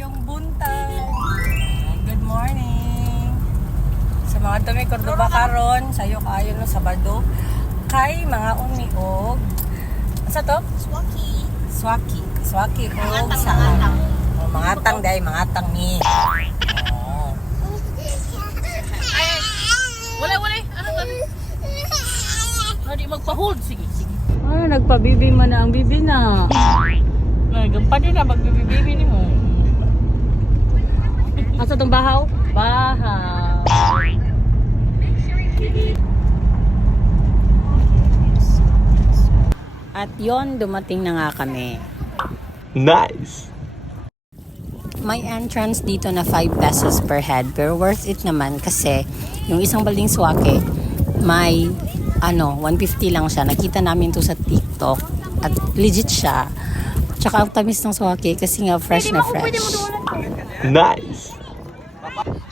Maayong buntag. Good morning. Sa mga dumi Cordoba karon, sayo kayo no Sabado kay mga uniog. Sa to? Swaki og sa mga tang day, mga tang ni. Oh. Wala. Ano ba? Hindi magpa-hold. Sige. Ay, nagpabibi man na ang bibi na. Gampan yun na magbibibibi ni mo. Asa tong bahaw? Bahaw. At yon dumating na nga kami. Nice! May entrance dito na 5 pesos per head pero worth it naman kasi yung isang balding swake may 150 lang siya. Nakita namin to sa TikTok at legit siya. Tsaka ang tamis ng swake kasi nga fresh na fresh. Nice!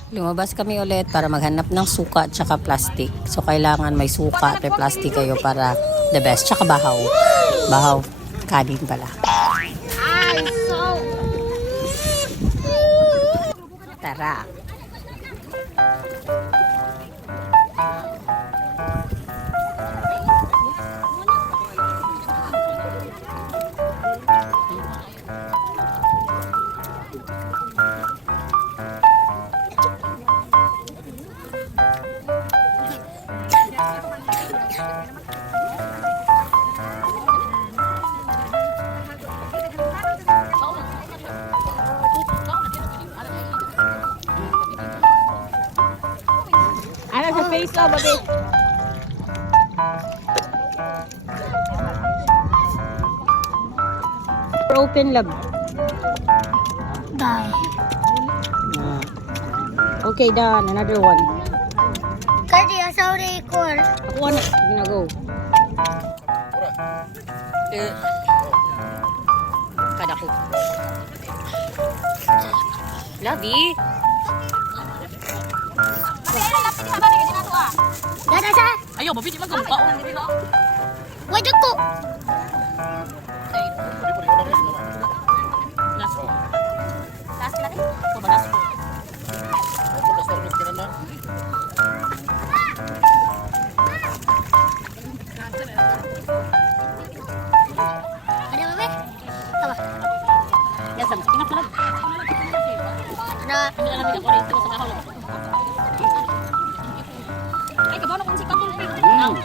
Lumabas kami ulit para maghanap ng suka at tsaka plastic. So kailangan may suka at may plastic kayo para the best. Tsaka bahaw. Bahaw, kanin pala. Tara. Ano sa face lang, babe? Open lab. Bye. Okay, done. Another one. Kadi asaw record. Ako na. Gonna go. Kada ko. Labi. Dada sa. Ayaw, babi, di magkamukha. Wajud ko. Last ko. Ito ba last ko? Ada babe? Tawa. Yes, ingat lang. Na. Hindi alam ko rin ito sa kahol. Ay, kabaw na kung si Kapul. Ang tanong